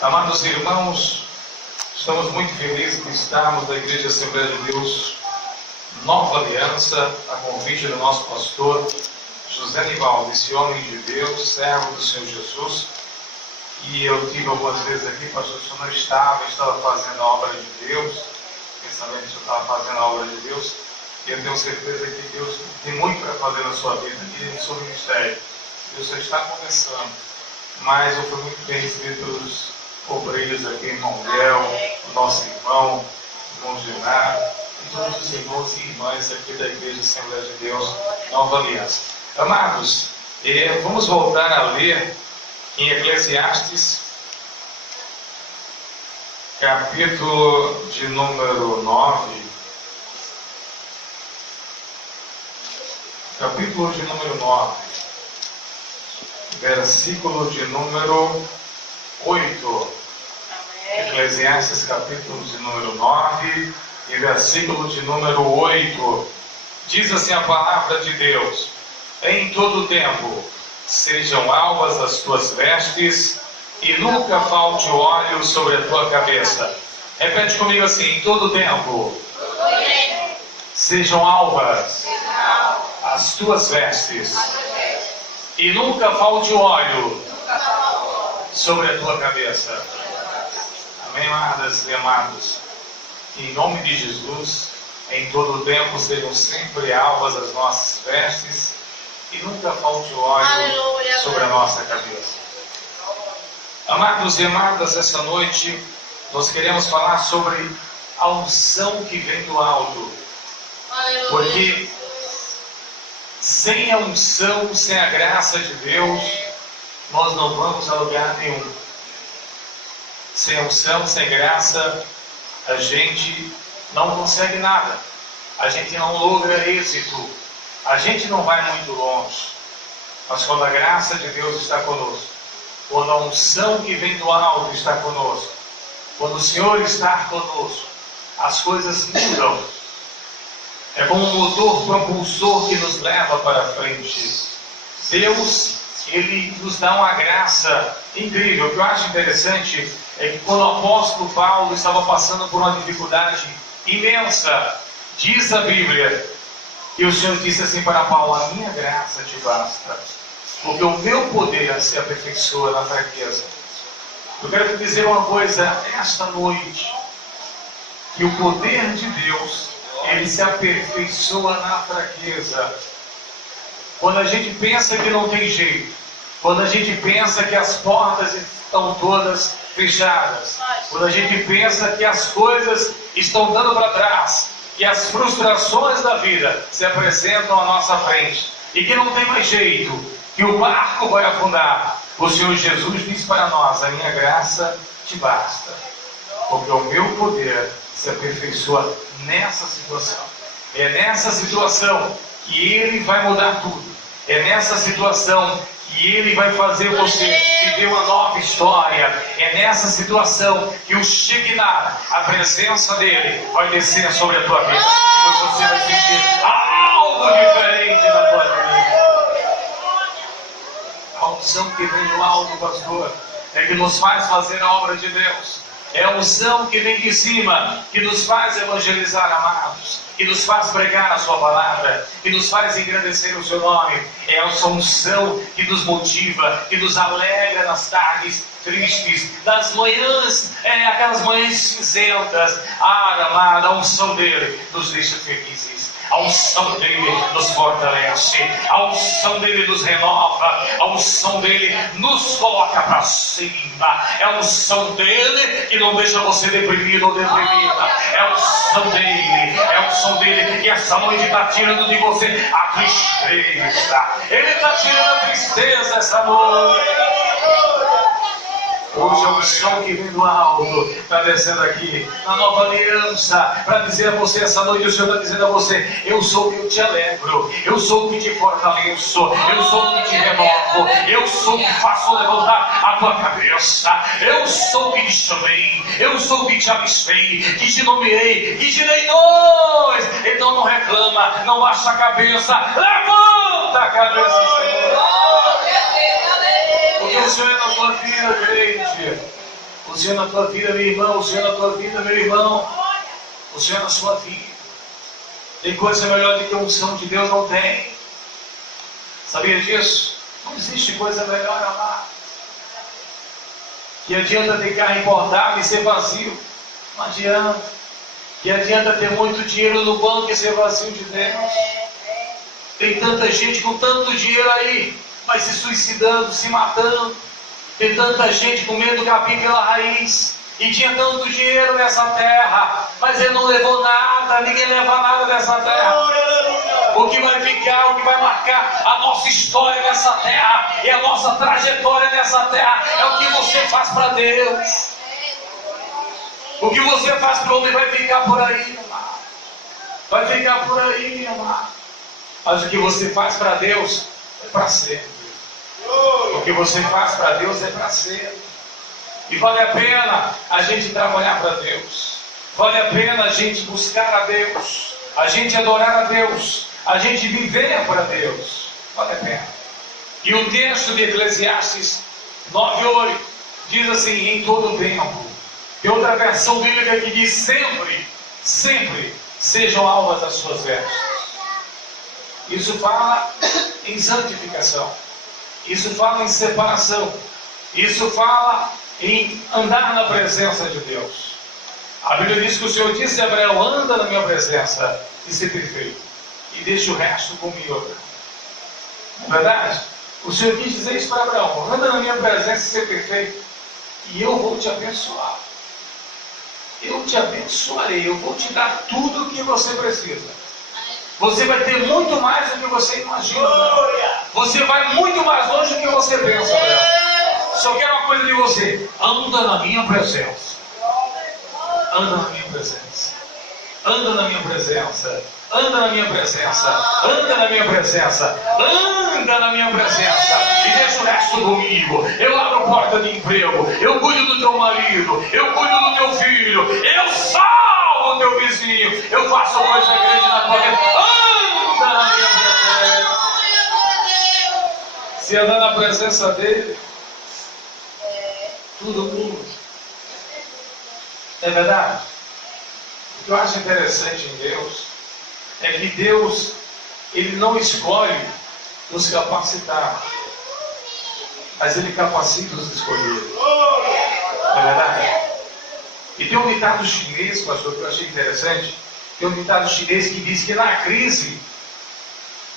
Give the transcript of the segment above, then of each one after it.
Amados irmãos, estamos muito felizes por estarmos na Igreja Assembleia de Deus Nova Aliança, a convite do nosso pastor José Nivaldo, esse homem de Deus, servo do Senhor Jesus. E eu tive algumas vezes aqui, pastor, o senhor não estava fazendo a obra de Deus, pensamento que o senhor estava fazendo a obra de Deus, e eu tenho certeza que Deus tem muito para fazer na sua vida, aqui no seu ministério. Deus só está começando, mas eu fui muito bem recebido pelos obreiros aqui, irmão Léo, nosso irmão Gilmar, e todos os irmãos e irmãs aqui da Igreja Assembleia de Deus Nova Aliança. Amados, vamos voltar a ler em Eclesiastes, capítulo de número 9, versículo de número 8. Eclesiastes, capítulo de número 9 e versículo de número 8. Diz assim a palavra de Deus: em todo tempo sejam alvas as tuas vestes, e nunca falte óleo sobre a tua cabeça. Repete comigo assim: em todo tempo sejam alvas as tuas vestes, e nunca falte óleo sobre a tua cabeça. Amém, amadas e amados? Em nome de Jesus, em todo tempo sejam sempre alvas as nossas vestes, e nunca falte óleo sobre a nossa cabeça. Amados e amadas, essa noite nós queremos falar sobre a unção que vem do alto. Porque sem a unção, sem a graça de Deus, nós não vamos a lugar nenhum. Sem unção, sem graça, a gente não consegue nada. A gente não logra êxito. A gente não vai muito longe. Mas quando a graça de Deus está conosco, quando a unção que vem do alto está conosco, quando o Senhor está conosco, as coisas mudam. É como um motor propulsor que nos leva para frente. Deus, Ele nos dá uma graça incrível. O que eu acho interessante é que quando o apóstolo Paulo estava passando por uma dificuldade imensa, diz a Bíblia, e o Senhor disse assim para Paulo: a minha graça te basta, porque o meu poder se aperfeiçoa na fraqueza. Eu quero te dizer uma coisa esta noite, que o poder de Deus, ele se aperfeiçoa na fraqueza. Quando a gente pensa que não tem jeito, quando a gente pensa que as portas estão todas fechadas, quando a gente pensa que as coisas estão dando para trás, que as frustrações da vida se apresentam à nossa frente, e que não tem mais jeito, que o barco vai afundar, o Senhor Jesus diz para nós: a minha graça te basta, porque o meu poder se aperfeiçoa nessa situação. É nessa situação que Ele vai mudar tudo. É nessa situação que Ele vai fazer você viver uma nova história. É nessa situação que o Shekinah, a presença dEle, vai descer sobre a tua vida. E você vai sentir algo diferente na tua vida. A unção que vem do alto, pastor, é que nos faz fazer a obra de Deus. É a unção que vem de cima, que nos faz evangelizar, amados, que nos faz pregar a sua palavra, que nos faz engrandecer o seu nome. É essa unção que nos motiva, que nos alegra nas tardes tristes, das manhãs, aquelas manhãs cinzentas. Amada, a unção dele nos deixa felizes. A unção dele nos fortalece, a unção dele nos renova, a unção dele nos coloca para cima. É a unção dele que não deixa você deprimido ou deprimida. É a unção dele, é a unção dele que essa noite está tirando de você a tristeza. Ele está tirando a tristeza essa noite. Hoje a unção que vem do alto está descendo aqui na Nova Aliança para dizer a você essa noite. O Senhor está dizendo a você: eu sou o que te alegro, eu sou o que te fortaleço, eu sou o que te renovo, eu sou o que faço levantar a tua cabeça, eu sou o que te chamei, eu sou o que te avistei, que te nomeei, que te dei nós. Então não reclama, não baixa a cabeça, levanta a cabeça, Senhor. Porque o Senhor é na tua vida, crente. O Senhor na tua vida, meu irmão. O Senhor na tua vida, meu irmão. O Senhor na sua vida. Tem coisa melhor do que a unção de Deus? Não tem. Sabia disso? Não existe coisa melhor, amado. Que adianta ter carro importado e ser vazio? Não adianta. Que adianta ter muito dinheiro no banco e ser vazio de Deus? Tem tanta gente com tanto dinheiro aí, mas se suicidando, se matando. Tem tanta gente comendo capim pela raiz. E tinha tanto dinheiro nessa terra, mas ele não levou nada. Ninguém leva nada nessa terra. O que vai ficar, o que vai marcar a nossa história nessa terra e a nossa trajetória nessa terra é o que você faz para Deus. O que você faz para o homem vai ficar por aí, amado. Vai ficar por aí, amado. Mas o que você faz para Deus é para sempre. O que você faz para Deus é para sempre. E vale a pena a gente trabalhar para Deus. Vale a pena a gente buscar a Deus. A gente adorar a Deus. A gente viver para Deus. Vale a pena. E o texto de Eclesiastes 9:8 diz assim: em todo tempo. Tem outra versão bíblica que diz: sempre, sempre sejam alvas as suas vestes. Isso fala em santificação. Isso fala em separação. Isso fala em andar na presença de Deus. A Bíblia diz que o Senhor disse a Abraão: anda na minha presença e ser perfeito, e deixa o resto comigo. Não é verdade? O Senhor quis dizer isso para Abraão: anda na minha presença e ser perfeito, e eu vou te abençoar. Eu te abençoarei, eu vou te dar tudo o que você precisa. Você vai ter muito mais do que você imagina. Você vai muito mais longe do que você pensa, Abraão. Só quero uma coisa de você: anda na minha presença. Anda na minha presença. Anda na minha presença. Anda na minha presença. Anda na minha presença. Anda na minha presença. E deixa o resto comigo. Eu abro porta de emprego. Eu cuido do teu marido. Eu cuido do teu filho. Eu salvo o teu vizinho. Eu faço coisa grande na tua vida. Anda na minha presença. Se andar na presença dele, tudo muda. É verdade? O que eu acho interessante em Deus é que Deus, Ele não escolhe nos capacitar, mas Ele capacita os escolhidos. É verdade? E tem um ditado chinês, pastor, que eu achei interessante. Tem um ditado chinês que diz que na crise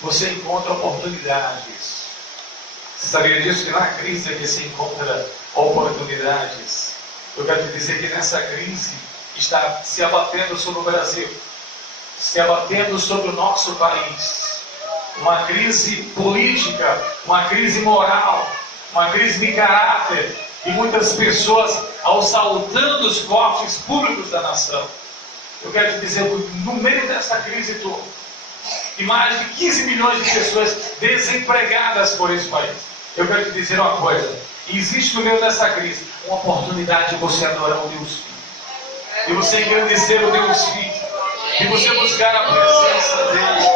você encontra oportunidades. Você sabia disso? Que na crise é que se encontra oportunidades. Eu quero te dizer que nessa crise está se abatendo sobre o Brasil, se abatendo sobre o nosso país. Uma crise política, uma crise moral, uma crise de caráter, e muitas pessoas assaltando os cofres públicos da nação. Eu quero te dizer, no meio dessa crise toda, e mais de 15 milhões de pessoas desempregadas por esse país, eu quero te dizer uma coisa: existe no meio dessa crise uma oportunidade de você adorar o Deus Filho, de você engrandecer o Deus Filho, de você buscar a presença dele.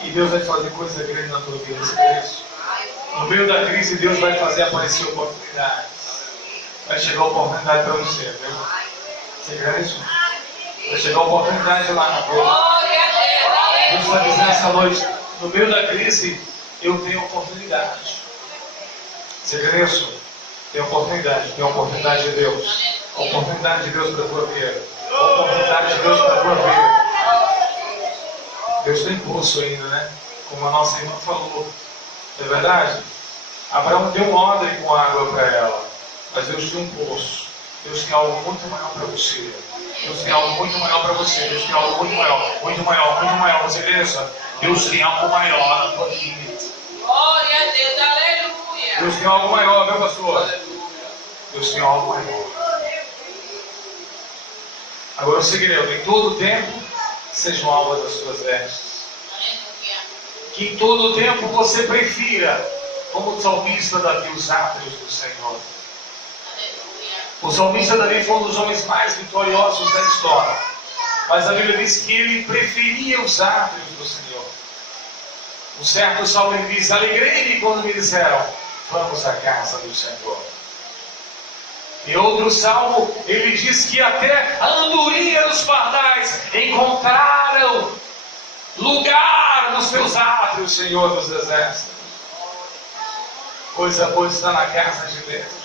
E Deus vai fazer coisa grande na tua vida, você quer isso? No meio da crise, Deus vai fazer aparecer oportunidades. Vai chegar oportunidade para você, viu? Você quer isso? Vai chegar oportunidade lá na tua. Deus está dizendo essa noite: no meio da crise, eu tenho oportunidade. Você quer isso? Tem oportunidade de Deus. A oportunidade de Deus para a tua vida. A oportunidade de Deus para a tua vida. Deus tem poço ainda, né? Como a nossa irmã falou. Não é verdade? Abraão deu um odre com água para ela. Mas Deus tem um poço. Deus tem algo muito maior para você. Deus tem algo muito maior para você. Deus tem algo muito maior. Muito maior, muito maior. Você vê isso? Deus tem algo maior na tua vida. Glória a Deus, aleluia. Deus tem algo maior, meu pastor. Deus tem algo maior. Agora o segredo: em todo tempo sejam alvas as suas vestes. Que em todo tempo você prefira, como o salmista Davi, os átrios do Senhor. O salmista Davi foi um dos homens mais vitoriosos da história. Mas a Bíblia diz que ele preferia os átrios do Senhor. Um certo salmo diz: alegrei-me quando me disseram, vamos à casa do Senhor. Em outro salmo, ele diz que até a andorinha dos pardais encontraram lugar nos seus átrios, Senhor dos exércitos. Coisa boa está na casa de Deus.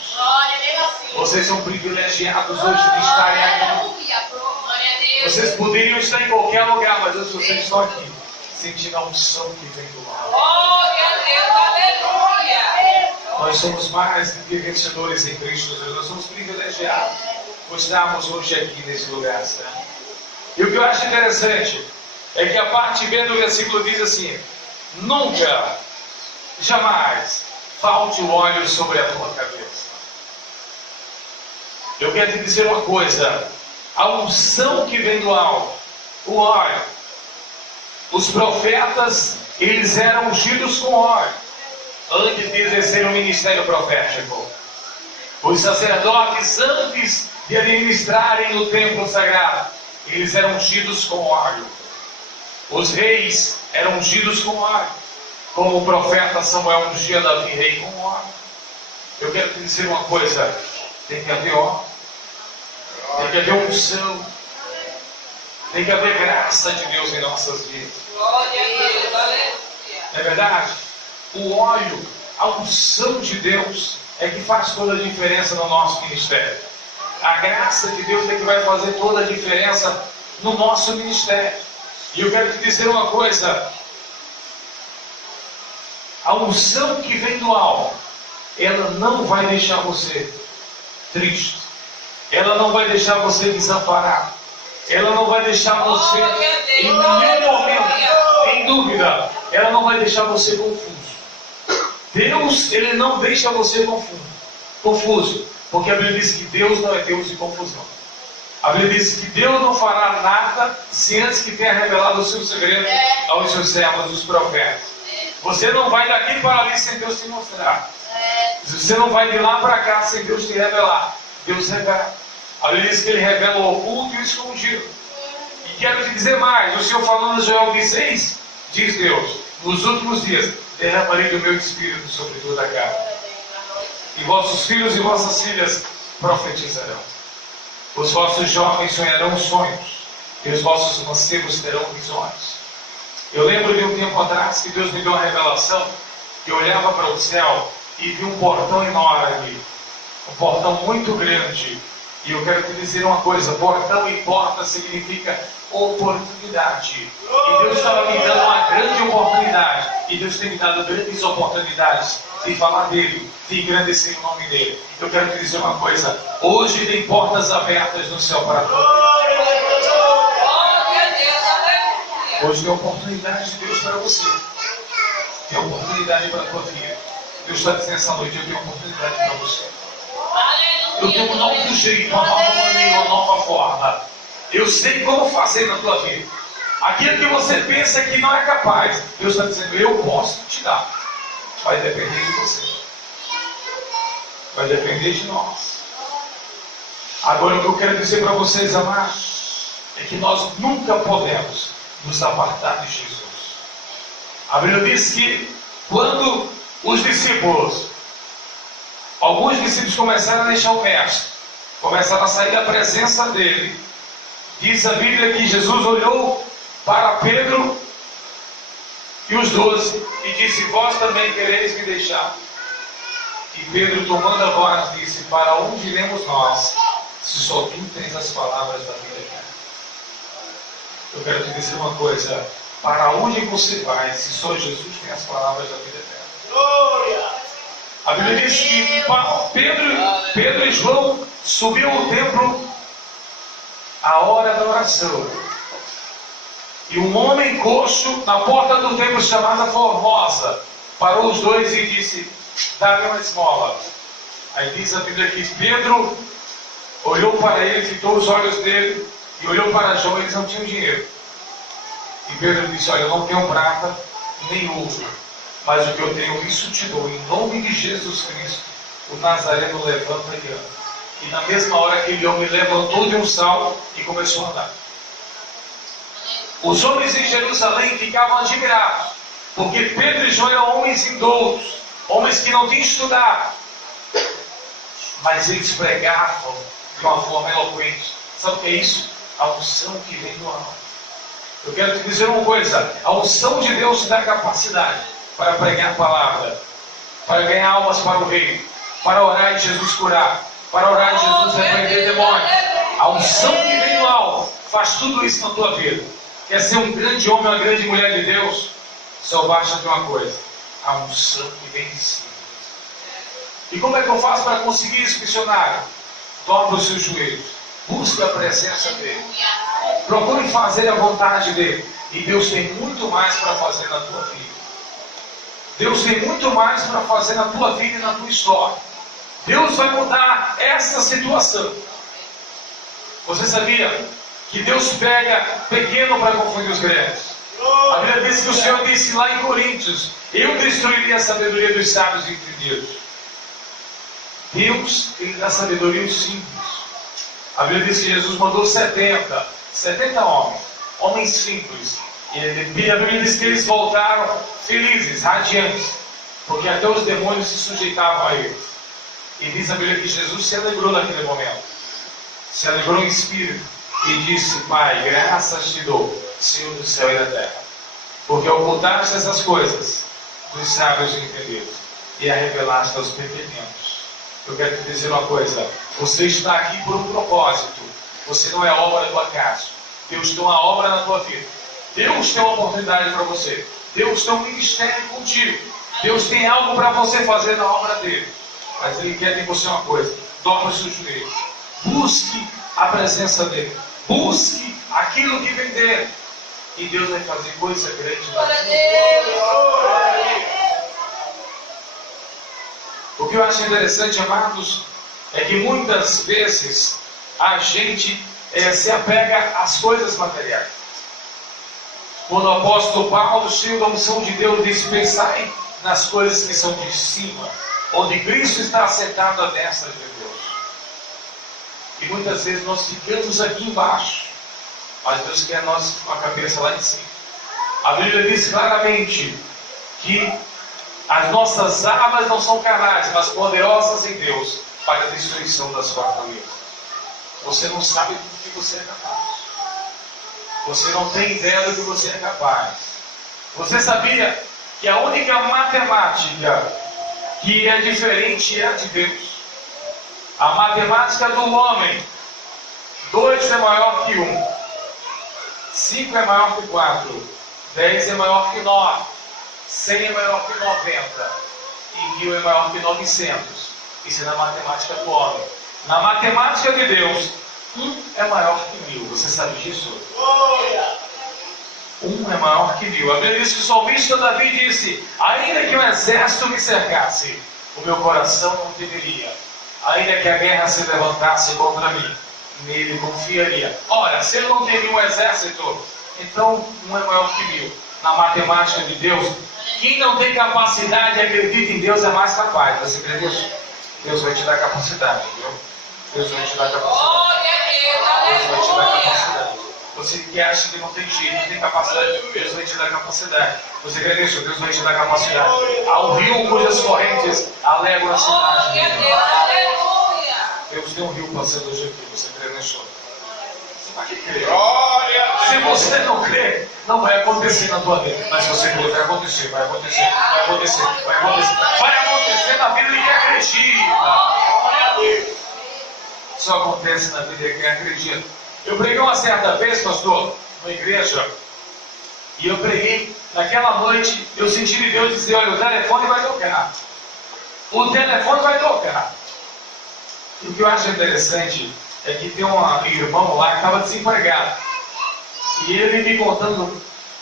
Vocês são privilegiados hoje de estarem aqui. Vocês poderiam estar em qualquer lugar, mas hoje vocês estão aqui, sentindo a unção que vem do alto. Glória a Deus, aleluia. Nós somos mais do que vencedores em Cristo Jesus. Nós somos privilegiados por estarmos hoje aqui nesse lugar, certo? E o que eu acho interessante é que a parte B do versículo diz assim: nunca, jamais falte o óleo sobre a tua cabeça. Eu quero te dizer uma coisa: a unção que vem do alto, o óleo, os profetas, eles eram ungidos com óleo antes de exercer o ministério profético. Os sacerdotes, antes de administrarem no templo sagrado, eles eram ungidos com óleo. Os reis eram ungidos com óleo, como o profeta Samuel ungia Davi rei com óleo. Eu quero te dizer uma coisa: tem que haver óleo, tem que haver unção, tem que haver graça de Deus em nossas vidas. Glória a Deus, aleluia. Não é verdade? O óleo, a unção de Deus é que faz toda a diferença no nosso ministério. A graça de Deus é que vai fazer toda a diferença no nosso ministério. E eu quero te dizer uma coisa: a unção que vem do alto, ela não vai deixar você triste, ela não vai deixar você desamparado, ela não vai deixar você em nenhum momento em dúvida, ela não vai deixar você confuso. Deus, ele não deixa você confuso, porque a Bíblia diz que Deus não é Deus de confusão. A Bíblia diz que Deus não fará nada se antes que tenha revelado o seu segredo aos seus servos, os profetas. Você não vai daqui para ali sem Deus te mostrar. Você não vai de lá para cá sem Deus te revelar. Deus revela. A Bíblia diz que Ele revela o oculto e o escondido. E quero te dizer mais: o Senhor falando em Joel 16, diz Deus: nos últimos dias derramarei do meu espírito sobre toda a carne, e vossos filhos e vossas filhas profetizarão. Os vossos jovens sonharão sonhos, e os vossos mancebos terão visões. Eu lembro de um tempo atrás que Deus me deu uma revelação, que eu olhava para o céu e vi um portão enorme, um portão muito grande. E eu quero te dizer uma coisa: portão e porta significa oportunidade. E Deus estava me dando uma grande oportunidade. E Deus tem me dado grandes oportunidades de falar dele, de engrandecer o nome dele. Eu quero te dizer uma coisa: hoje tem portas abertas no céu para todos. Hoje tem oportunidade de Deus para você. Tem oportunidade para a tua filha. Deus está dizendo essa noite: eu tenho oportunidade para você. Eu tenho um novo jeito, uma nova maneira, uma nova forma. Eu sei como fazer na tua vida. Aquilo que você pensa que não é capaz, Deus está dizendo: eu posso te dar. Vai depender de você. Vai depender de nós. Agora, o que eu quero dizer para vocês, amados, é que nós nunca podemos nos apartar de Jesus. A Bíblia diz que quando os discípulos, alguns discípulos começaram a deixar o mestre, começaram a sair da presença dele, diz a Bíblia que Jesus olhou para Pedro e os 12 e disse: vós também quereis me deixar? E Pedro, tomando a voz, disse: para onde iremos nós, se só tu tens as palavras da vida eterna? Eu quero te dizer uma coisa: para onde você vai, se só Jesus tem as palavras da vida eterna? Glória! A Bíblia diz que Pedro e João subiu ao templo à hora da oração. E um homem coxo na porta do templo, chamada Formosa, parou os dois e disse: dá-me uma esmola. Aí diz a Bíblia que Pedro olhou para ele, fitou os olhos dele e olhou para João. Eles não tinham dinheiro. E Pedro disse: olha, eu não tenho prata nem ouro, mas o que eu tenho, isso te dou. Em nome de Jesus Cristo, o Nazareno levanta e anda. E na mesma hora aquele homem levantou de um salto e começou a andar. Os homens em Jerusalém ficavam admirados, porque Pedro e João eram homens indoutos, homens que não tinham estudado. mas eles pregavam de uma forma eloquente. Sabe o que é isso? A unção que vem do alto. Eu quero te dizer uma coisa: a unção de Deus te dá capacidade para pregar a palavra, para ganhar almas para o reino, para orar e Jesus curar, para orar e Jesus repreender demônios. A unção que vem do alto faz tudo isso na tua vida. Quer ser um grande homem, uma grande mulher de Deus? Só basta de uma coisa: a unção que vem de cima. E como é que eu faço para conseguir isso, missionário? Dobra os seus joelhos, busque a presença dele, procure fazer a vontade dele, e Deus tem muito mais para fazer na tua vida. Deus tem muito mais para fazer na tua vida e na tua história. Deus vai mudar essa situação. Você sabia que Deus pega pequeno para confundir os grandes? A Bíblia diz que o Senhor disse lá em Coríntios: eu destruiria a sabedoria dos sábios e entendidos. Deus, Ele dá sabedoria aos simples. A Bíblia diz que Jesus mandou 70 homens simples. E a Bíblia diz que eles voltaram felizes, radiantes, porque até os demônios se sujeitavam a eles. E diz a Bíblia que Jesus se alegrou naquele momento. Se alegrou em espírito e disse: Pai, graças te dou, Senhor do céu e da terra, porque ocultaste essas coisas dos sábios e entendidos e a revelaste aos pequeninos. Eu quero te dizer uma coisa: você está aqui por um propósito. Você não é obra do acaso. Deus tem uma obra na tua vida. Deus tem uma oportunidade para você. Deus tem um ministério contigo. Deus tem algo para você fazer na obra dele. Mas Ele quer de você uma coisa: dobra os seus joelhos, busque a presença dele, busque aquilo que vem dele, e Deus vai fazer coisa grande na sua vida. O que eu acho interessante, amados, é que muitas vezes a gente se apega às coisas materiais. Quando o apóstolo Paulo, cheio da unção de Deus, diz: pensai nas coisas que são de cima, onde Cristo está assentado à destra de Deus. E muitas vezes nós ficamos aqui embaixo, mas Deus quer nós com a cabeça lá em cima. A Bíblia diz claramente que as nossas armas não são carnais, mas poderosas em Deus para a destruição das fortalezas. Você não sabe do que você é capaz. Você não tem ideia do que você é capaz. Você sabia que a única matemática que é diferente é a de Deus? A matemática do homem: 2 é maior que 1, 5 é maior que 4, 10 é maior que 9, 100 é maior que 90 e 1000 é maior que 900. Isso é na matemática do homem. Na matemática de Deus, 1 é maior que 1000. Você sabe disso? 1 é maior que 1000. A Bíblia diz que o salmista Davi disse: ainda que um exército me cercasse, o meu coração não temeria. Ainda que a guerra se levantasse contra mim, nele confiaria. Ora, se ele não teria um exército, então 1 é maior que 1000. Na matemática de Deus, quem não tem capacidade e acredita em Deus é mais capaz. Você crê nisso? Deus vai te dar capacidade, viu? Deus vai te dar capacidade. Deus vai te dar capacidade. Você que acha que não tem jeito, não tem capacidade, Deus vai te dar capacidade. Você crê nisso? Deus vai te dar capacidade. Há um rio cujas correntes alegram a cidade. Deus tem um rio passando hoje aqui. Você crê nisso? Você vai crer. Se você não crê, não vai acontecer na tua vida. Mas se você crê, vai acontecer, vai acontecer, vai acontecer, vai acontecer. Vai acontecer na vida de quem acredita. Só acontece na vida de quem acredita. Eu preguei uma certa vez, pastor, numa igreja, e eu preguei, naquela noite, eu senti de Deus dizer: olha, o telefone vai tocar. O telefone vai tocar. E o que eu acho interessante é que tem um irmão lá que estava desempregado. E ele me contando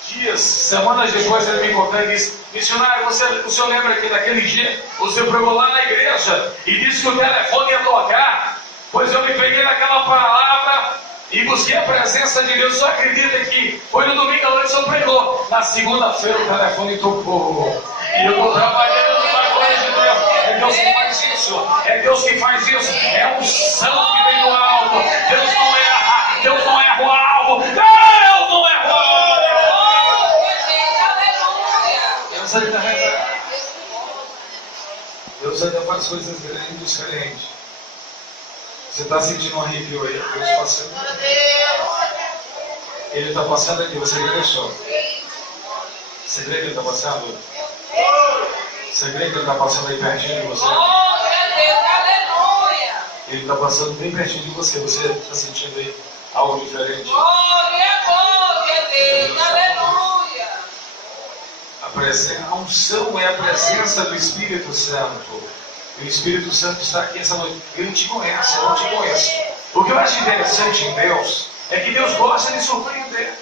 dias, semanas depois, ele me contando e disse: missionário, o senhor lembra que naquele dia o senhor pregou lá na igreja e disse que o telefone ia tocar? Pois eu me peguei naquela palavra e busquei a presença de Deus. Só acredita que foi no domingo à noite que o senhor pregou. Na segunda-feira o telefone tocou. E eu estou trabalhando na glória de Deus. É Deus que faz isso. É Deus que faz isso. É um unção que vem do alto. Deus não erra. Deus não erra o alvo. Deus não erra o alvo. Deus ainda faz coisas grandes e diferentes. Você está sentindo um arrepio aí? Deus passando. Ele está passando aqui, você crê só? Você crê que ele está passando? Você crê que ele está passando aí pertinho de você? Ele está passando bem pertinho de você. Você está sentindo aí algo diferente? A unção é a presença do Espírito Santo. O Espírito Santo está aqui essa noite. Ele te conhece, eu não te conheço. O que eu acho interessante em Deus é que Deus gosta de surpreender.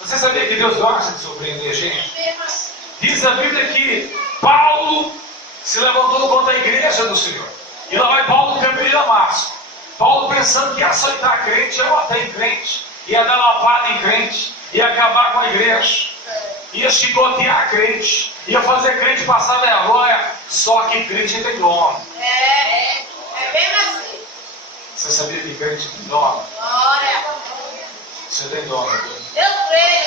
Você sabia que Deus gosta de surpreender a gente? Diz a Bíblia que Paulo se levantou contra a igreja do Senhor. E lá vai Paulo no campo de Damasco. Paulo pensando que ia açoitar crente, ia bater em crente, ia dar lapada em crente, ia acabar com a igreja, ia chicotear crente, ia fazer crente passar vergonha. Só que crente tem dono. É bem assim. Você sabia que crente tem dono? Glória. Você tem dono, viu? Eu creio.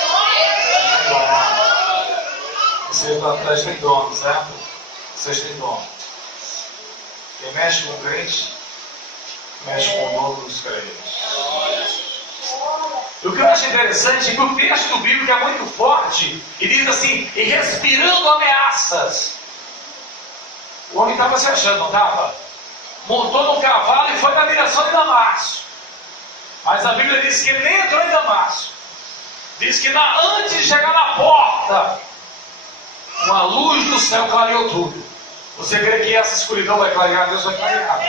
Você lá atrás tem dono, certo? Vocês têm dono. Quem mexe com crente, mexe com o dono dos crentes. E o que eu acho interessante é que o texto bíblico é muito forte e diz assim, e respirando ameaças. O homem estava se achando, não estava? Montou no cavalo e foi na direção de Damasco. Mas a Bíblia diz que ele nem entrou em Damasco. Diz que antes de chegar na porta, uma luz do céu clareou tudo. Você crê que essa escuridão vai clarear? Deus vai clarear.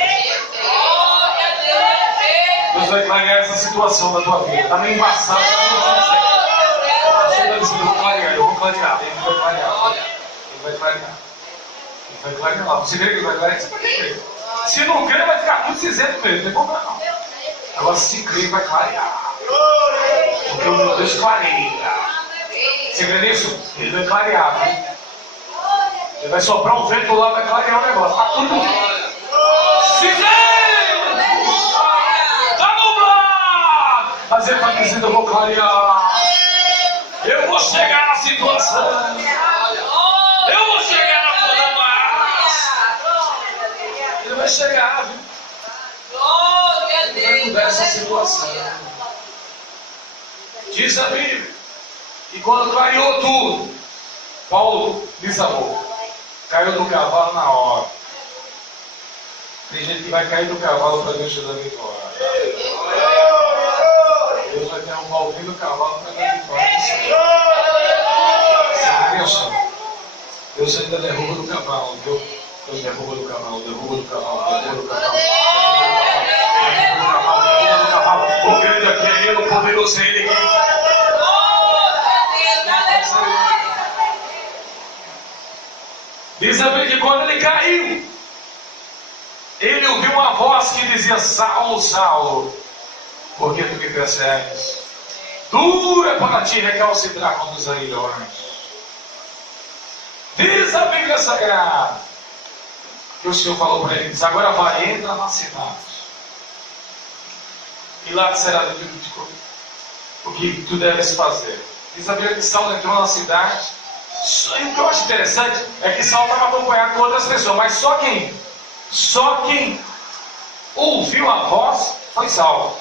Deus vai clarear essa situação da tua vida. Está meio embaçado. Você deve dizer, eu vou clarear. Ele vai clarear. Ele vai clarear. Vai clarear lá. Você crê que ele vai clarear? Você pode crer. Se não crer, vai ficar tudo cinzento mesmo. Não tem problema não. Agora, se crer, vai clarear. Porque o meu Deus clareia. Você crê nisso? Ele vai clarear. Viu? Ele vai soprar um vento lá, vai clarear o negócio. Está tudo cinzento! Está nublado! Mas ele está dizendo, eu vou clarear. Eu vou chegar na situação. Eu vou chegar na Ele vai chegar, viu? Ele vai mudar essa situação. Diz a Bíblia que quando clareou tudo, Paulo desabou. Caiu do cavalo na hora. Tem gente que vai cair do cavalo para Deus te dar vitória. Deus vai derrubar o fim do cavalo para dar vitória. Deus ainda derruba do cavalo, viu? Deus derruba do cavalo, derruba do cavalo, derruba do cavalo. Derruba do cavalo. O grande aqui é ele, o poderoso é ele aqui. Diz a Bíblia que quando ele caiu, ele ouviu uma voz que dizia, Saulo, Saulo, por que tu me persegues? Duro é para ti recalcitrar contra os aguilhões. Diz a Bíblia Sagrada que o Senhor falou para ele, diz, agora vai, entra na cidade. E lá será dito o que tu deves fazer. Diz a Bíblia que Saulo entrou na cidade. E o que eu acho interessante é que Saulo estava acompanhado com outras pessoas, mas só quem ouviu a voz foi Saulo.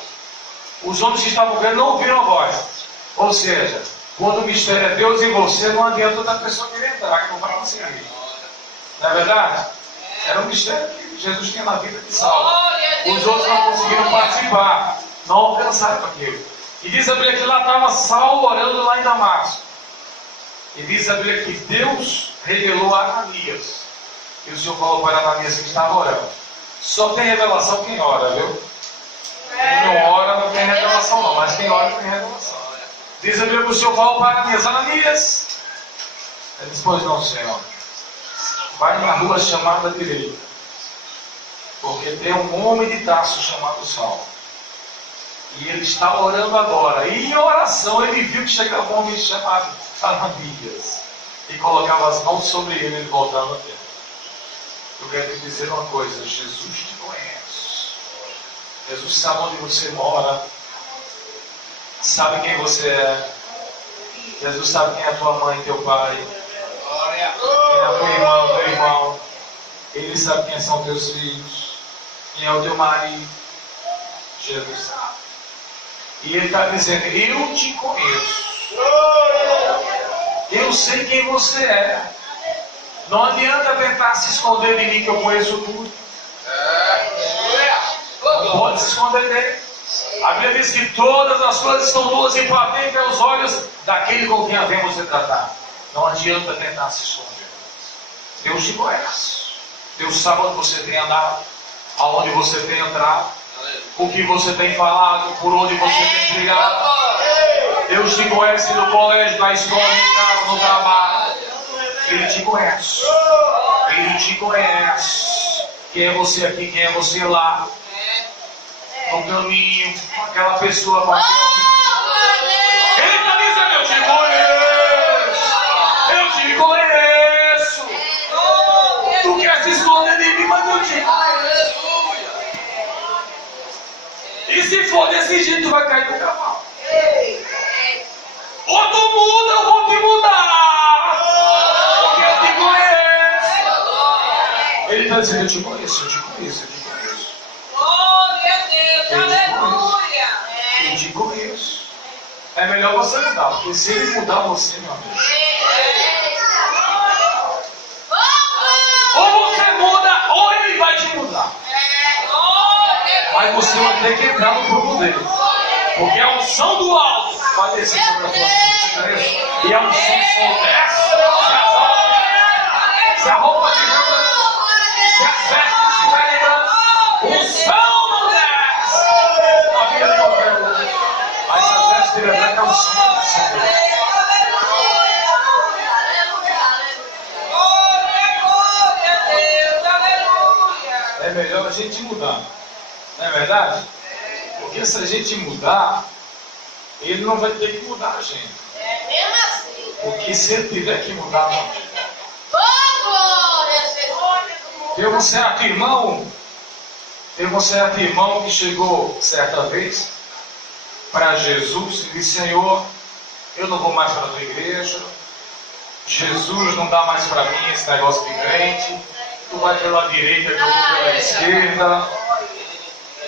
Os homens que estavam vendo não ouviram a voz. Ou seja, quando o mistério é Deus em você, não adianta outra pessoa querer entrar, que não vai conseguir. Não é verdade? Era um mistério que Jesus tinha na vida de Saulo. Os outros não conseguiram participar, não alcançaram aquilo. E diz a Bíblia que lá estava Saulo orando lá em Damasco. E diz a Bíblia que Deus revelou a Ananias. E o Senhor falou para Ananias que estava orando. Só tem revelação quem ora, viu? Quem não ora não tem revelação não, mas quem ora tem revelação. Diz a Bíblia que o Senhor falou para Ananias, Ananias. Ele disse, pois não, Senhor. Vai na rua chamada direita. Porque tem um homem de Tarso chamado Saulo. E ele está orando agora. E em oração ele viu que chegava um homem chamado Ananias. E colocava as mãos sobre ele e ele voltava a terra. Eu quero te dizer uma coisa, Jesus te conhece. Jesus sabe onde você mora. Sabe quem você é. Jesus sabe quem é a tua mãe, teu pai. Quem é a tua irmã, teu irmão. Ele sabe quem são teus filhos. Quem é o teu marido. Jesus sabe. E Ele está dizendo, eu te conheço. Eu sei quem você é. Não adianta tentar se esconder de mim, que eu conheço tudo. Não pode se esconder dele. A Bíblia diz que todas as coisas estão nuas e patentes aos olhos daquele com quem havemos de tratar. Não adianta tentar se esconder. Deus te conhece. Deus sabe onde você tem andado, aonde você tem entrado, o que você tem falado, por onde você tem chegado. Deus te conhece no colégio, na escola, em casa, no trabalho. Ele te conhece. Ele te conhece. Quem é você aqui, quem é você lá. No caminho, aquela pessoa com aquela... Ele está dizendo, eu te conheço. Eu te conheço. Tu quer se esconder de mim, mas eu te conheço. E se for desse jeito, tu vai cair do cavalo. Ou tu muda, eu vou te mudar. Porque eu te conheço. Ele está dizendo, eu te conheço, eu te conheço, eu te conheço. Glória a Deus, aleluia. Eu te conheço. É melhor você mudar, porque se ele mudar você, meu amigo. Ou você muda, ou ele vai te mudar. Mas você vai ter que entrar no grupo dele. Porque a unção do alto vai descer sobre a tua vida. E a unção só desce se a roupa estiver branca, se as vestes estiverem brancas. Unção não desce na vida de qualquer um. Mas se as vestes estiverem brancas, a unção não desce. Glória a Deus, aleluia. É melhor a gente mudar. Não é verdade? Porque se a gente mudar, ele não vai ter que mudar a gente. É mesmo assim. Porque se ele tiver que mudar, não. Glória a Teve um certo irmão que chegou certa vez para Jesus e disse, Senhor, eu não vou mais para a tua igreja. Jesus não dá mais para mim esse negócio de crente. Tu vai pela direita que eu vou pela esquerda.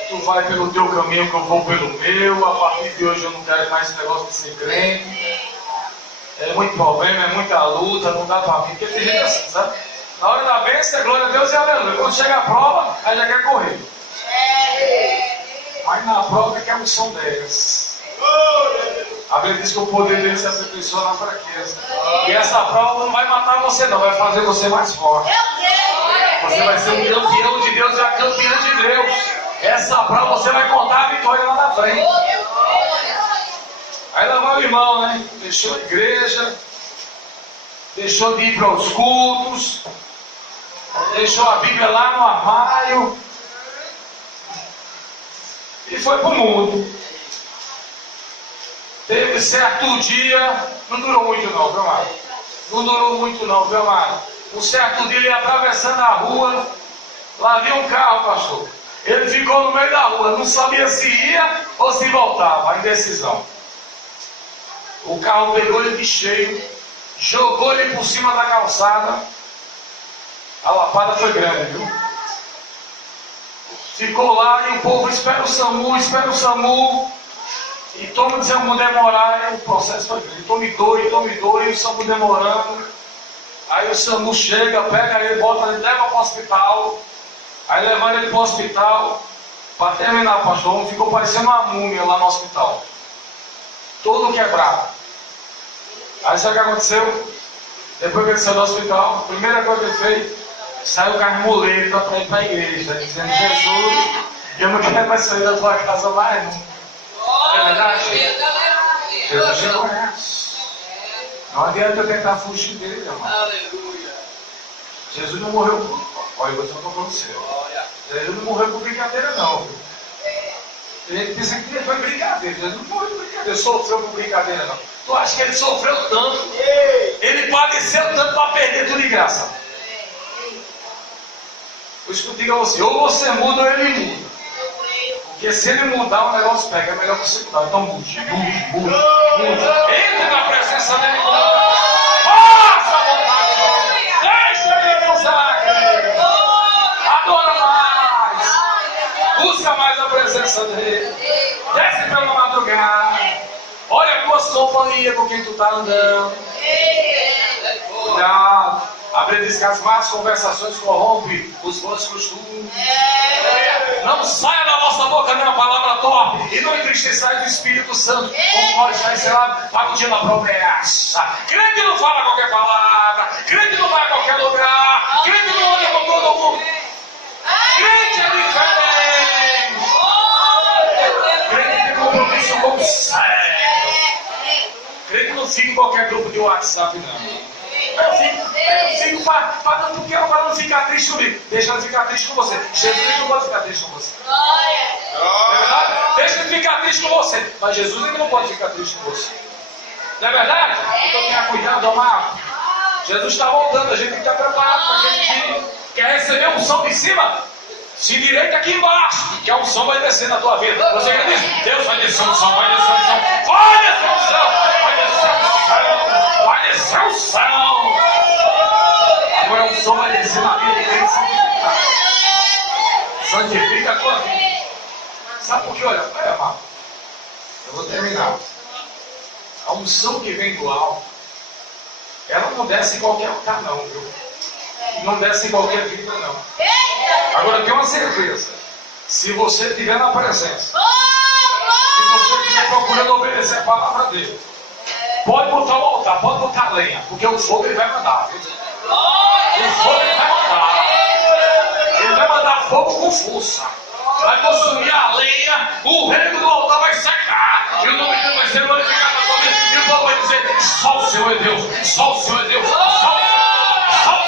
Tu vai pelo teu caminho que eu vou pelo meu. A partir de hoje eu não quero mais esse negócio de ser crente. É muito problema, é muita luta, não dá para mim. Porque tem gente assim, sabe? Na hora da bênção é glória a Deus e aleluia. Quando chega a prova, aí já quer correr. Mas na prova é que a unção desce. A Bíblia diz que o poder dele se aperfeiçoa na fraqueza. E essa prova não vai matar você não, vai fazer você mais forte. Você vai ser um campeão de Deus e uma campeã de Deus. Essa prova você vai contar a vitória lá na frente. Aí lá vai o irmão, né? Deixou a igreja, deixou de ir para os cultos, deixou a Bíblia lá no armário e foi para o mundo. Teve certo dia, não durou muito não, viu, amado? Não durou muito não, viu, amado? Um certo dia ele ia atravessando a rua, lá vinha um carro, pastor. Ele ficou no meio da rua, não sabia se ia ou se voltava, a indecisão. O carro pegou ele de cheio, jogou ele por cima da calçada. A lapada foi grande, viu? Ficou lá e o povo espera o SAMU, e toma de SAMU demorar, e o processo foi grande. Tome dor, e o SAMU demorando. Aí o SAMU chega, pega ele, bota ele, leva para o hospital. Aí levaram ele para o hospital. Para terminar, pastor, o homem ficou parecendo uma múmia lá no hospital. Todo quebrado. Aí sabe o que aconteceu? Depois que ele saiu do hospital, a primeira coisa que ele fez, saiu com as muletas para ir para a igreja, dizendo, Jesus, eu não quero mais sair da tua casa mais não. É verdade? Jesus te conhece. Não adianta tentar fugir dele, irmão. Jesus não morreu por... Olha, eu estou falando sério. Jesus não morreu por brincadeira não. Ele pensa que foi brincadeira. Jesus não morreu por brincadeira. Sofreu por brincadeira não. Tu acha que ele sofreu tanto? Ele padeceu tanto para perder tudo de graça. Por isso que eu digo a você, ou você muda ou ele muda. Porque se ele mudar, o negócio pega. É melhor você mudar. Então mude. Entre na presença dele. Faça a vontade dele. Deixa ele usar, querido. Adora mais. Busca mais a presença dele. Desce pela madrugada. Olha as tuas companhias com quem tu está andando. Cuidado. A Bíblia diz que as más conversações corrompem os bons costumes. Não saia da nossa boca nenhuma palavra torpe e não entristeçais o Espírito Santo, como pode estar ensinado para o dia da promessa. Crente não fala qualquer palavra, crente não vai a qualquer lugar, crente não anda com todo mundo. Crente é diferente. Crente tem compromisso com o céu. Crente não fica em qualquer grupo de WhatsApp, não. Eu fico para não ficar triste comigo. Deixa ele ficar triste com você. Jesus não pode ficar triste com você. Não é verdade? Deixa ele ficar triste com você. Mas Jesus ele não pode ficar triste com você. Não é verdade? Então tenha cuidado, amado. Jesus está voltando. A gente tem que estar preparado para aquele que quer receber um som de cima. Se direita aqui embaixo, que a unção vai descer na tua vida. Você quer dizer? Deus vai descer um som, vai descer um som. Vai descer um som, vai descer um som. Vai descer um som. Agora o som vai descer na vida e tem que santificar. Santifica a tua vida. Sabe por que? Olha, amado. Eu vou terminar. A unção que vem do alto, ela não desce em qualquer lugar, não, viu? Não desce em qualquer vida, não. Agora eu tenho uma certeza. Se você estiver na presença, se você estiver procurando obedecer a palavra dele, pode botar o altar, pode botar a lenha, porque o fogo ele vai mandar. Viu? O fogo ele vai mandar. Ele vai mandar fogo com força. Vai consumir a lenha, o reino do altar vai secar. E o nome de Deus vai ser glorificado na tua vida. E o povo vai dizer: só o Senhor é Deus, só o Senhor é Deus, só o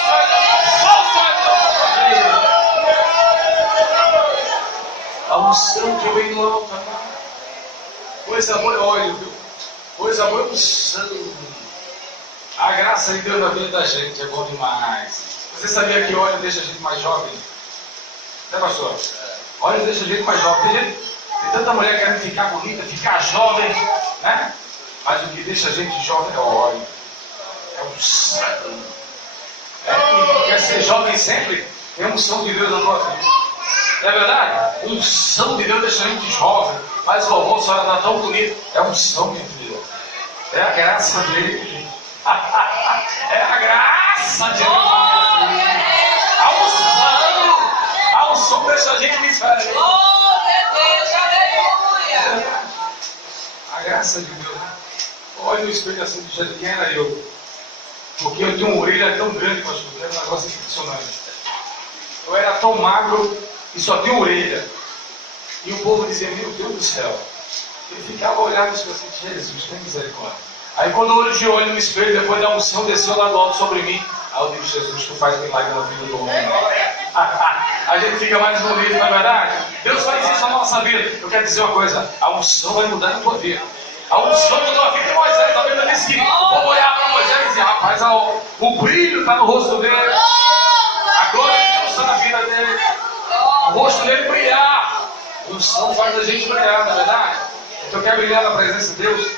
Senhor é Deus. A unção que vem do alto, coisa boa é óleo, viu? Coisa boa é unção. A graça de Deus na vida da gente é bom demais. Você sabia que óleo deixa a gente mais jovem? Né, pastor? Óleo deixa a gente mais jovem. Tem tanta mulher querendo ficar bonita, ficar jovem, né? Mas o que deixa a gente jovem é óleo. É unção. Quer ser jovem sempre? Tem unção de Deus na tua vida. Não é verdade? Unção de Deus deixa a gente jovem. Mas vovô, a senhora está tão bonita. É unção, minha filha. É a graça dele. É a graça de Deus, minha filha. A unção deixa a gente diferente. A graça de Deus. Olha no espelho assim, do jeito que era eu. Porque eu tinha uma orelha tão grande, pastor. Era um negócio impressionante. Eu era tão magro e só tinha orelha. E o povo dizia: meu Deus do céu. Ele ficava olhando e assim: Jesus, tem misericórdia. Aí quando eu olho de olho no espelho, depois da unção desceu lá do alto sobre mim. Aí eu digo: Jesus, tu faz milagre na vida do homem. A gente fica mais bonito, não é verdade? Deus faz isso na nossa vida. Eu quero dizer uma coisa: a unção vai mudar na tua vida. A unção mudou a vida de Moisés. A Bíblia diz que o povo olhava para Moisés e dizia: rapaz, o brilho está no rosto dele. A glória de Deus está na vida dele. O rosto dele brilhar. A unção faz a gente brilhar, não é verdade? Então quer brilhar na presença de Deus?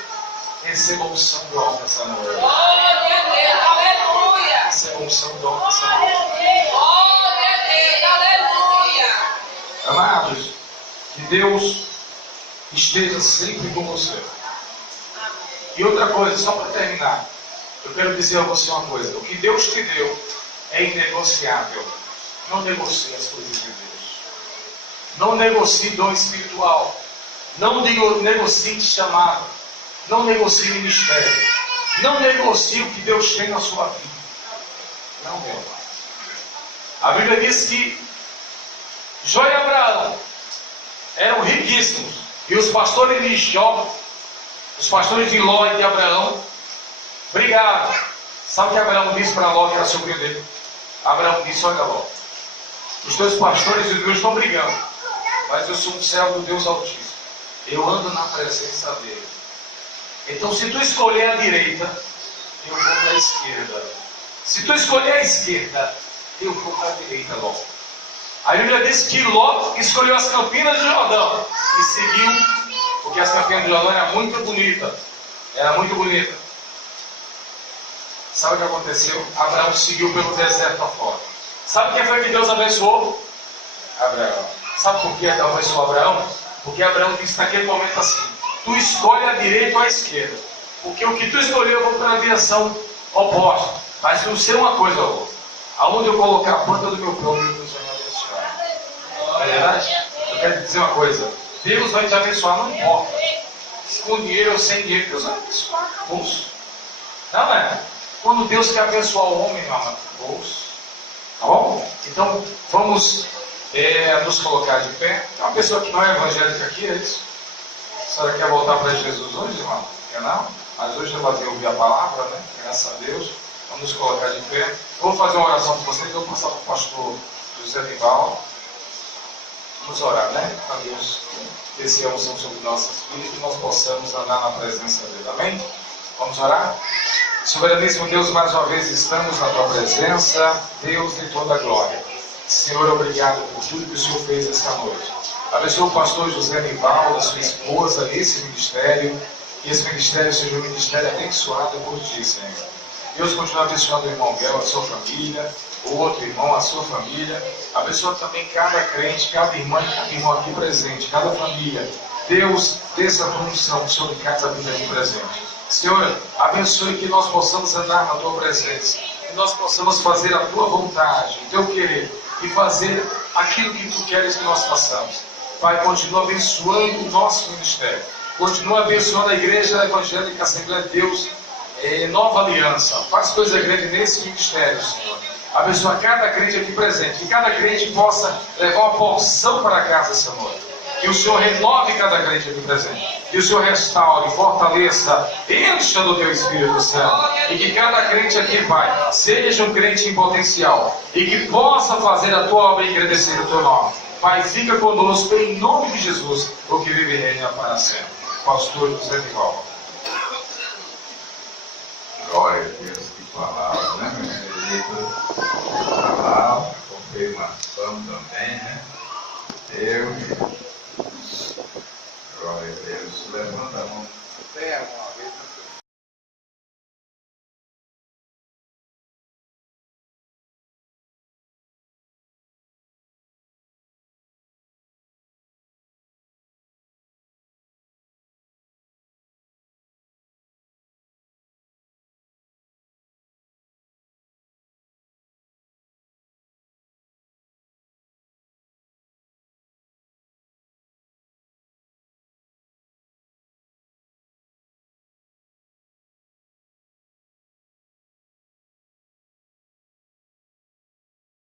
Receba a unção do alto essa noite. Glória a Deus, aleluia. Receba a unção do alto essa noite. Glória a Deus, aleluia. Amados, que Deus esteja sempre com você. E outra coisa, só para terminar, eu quero dizer a você uma coisa: o que Deus te deu é inegociável. Não negocie as coisas de Deus. Não negocie dom espiritual. Não negocie chamado. Não negocie ministério. Não negocie o que Deus tem na sua vida. Não, meu irmão. A Bíblia diz que Jó e Abraão eram riquíssimos. E os pastores de Jó, os pastores de Ló e de Abraão, brigaram. Sabe o que Abraão disse para Ló, que era sobrinho dele? Abraão disse: olha, Ló, os teus pastores e Deus estão brigando, mas eu sou um servo do Deus Altíssimo. Eu ando na presença dele. Então, se tu escolher a direita, eu vou para a esquerda. Se tu escolher a esquerda, eu vou para a direita, Ló. A Bíblia diz que Ló escolheu as campinas de Jordão e seguiu, porque as campinas de Jordão eram muito bonitas. Era muito bonita. Sabe o que aconteceu? Abraão seguiu pelo deserto afora. Sabe quem foi que Deus abençoou? Abraão. Sabe por que Deus abençoou Abraão? Porque Abraão disse naquele momento assim: tu escolhe a direita ou a esquerda, porque o que tu escolheu eu vou para a direção oposta, mas eu sei uma coisa, ó, aonde eu colocar a ponta do meu pé, Deus vai me abençoar. Não é verdade? Eu quero te dizer uma coisa: Deus vai te abençoar, não importa, com dinheiro ou sem dinheiro, Deus vai abençoar, acabou. Não é? Quando Deus quer abençoar o homem, meu amado, bolso. Tá bom? Então, vamos nos colocar de pé. Tem uma pessoa que não é evangélica aqui, é isso? A senhora quer voltar para Jesus hoje, irmão? Quer não? Mas hoje ela vai ouvir a palavra, né? Graças a Deus. Vamos nos colocar de pé. Vou fazer uma oração por vocês. Eu vou passar para o pastor José Nivaldo. Vamos orar, né? Para Deus descer a unção sobre nossas vidas e que nós possamos andar na presença dele. Amém? Vamos orar? Soberaníssimo Deus, mais uma vez estamos na tua presença, Deus de toda a glória. Senhor, obrigado por tudo que o Senhor fez essa noite. Abençoa o pastor José Nivaldo, a sua esposa, nesse ministério, que esse ministério seja um ministério abençoado por ti, Senhor. Deus continua abençoando o irmão Bel, a sua família, o outro irmão, a sua família. Abençoa também cada crente, cada irmã e cada irmão aqui presente, cada família. Deus, dê essa unção sobre cada vida aqui presente. Senhor, abençoe que nós possamos andar na tua presença, que nós possamos fazer a tua vontade, o teu querer, e fazer aquilo que tu queres que nós façamos. Pai, continua abençoando o nosso ministério, continua abençoando a Igreja Evangélica Assembleia de Deus, Nova Aliança. Faz coisa grande nesse ministério, Senhor. Abençoa cada crente aqui presente, que cada crente possa levar uma porção para casa essa noite. Que o Senhor renove cada crente aqui presente. Que o Senhor restaure, fortaleça, encha do teu Espírito Santo. E que cada crente aqui, Pai, seja um crente em potencial. E que possa fazer a tua obra e engrandecer o teu nome. Pai, fica conosco em nome de Jesus, o que vive e reina para sempre. Pastor José Nivaldo. Glória a Deus, que palavra, né, meu querido? Palavra, confirmação também, né? Deus. Glória a Deus. Levanta a mão.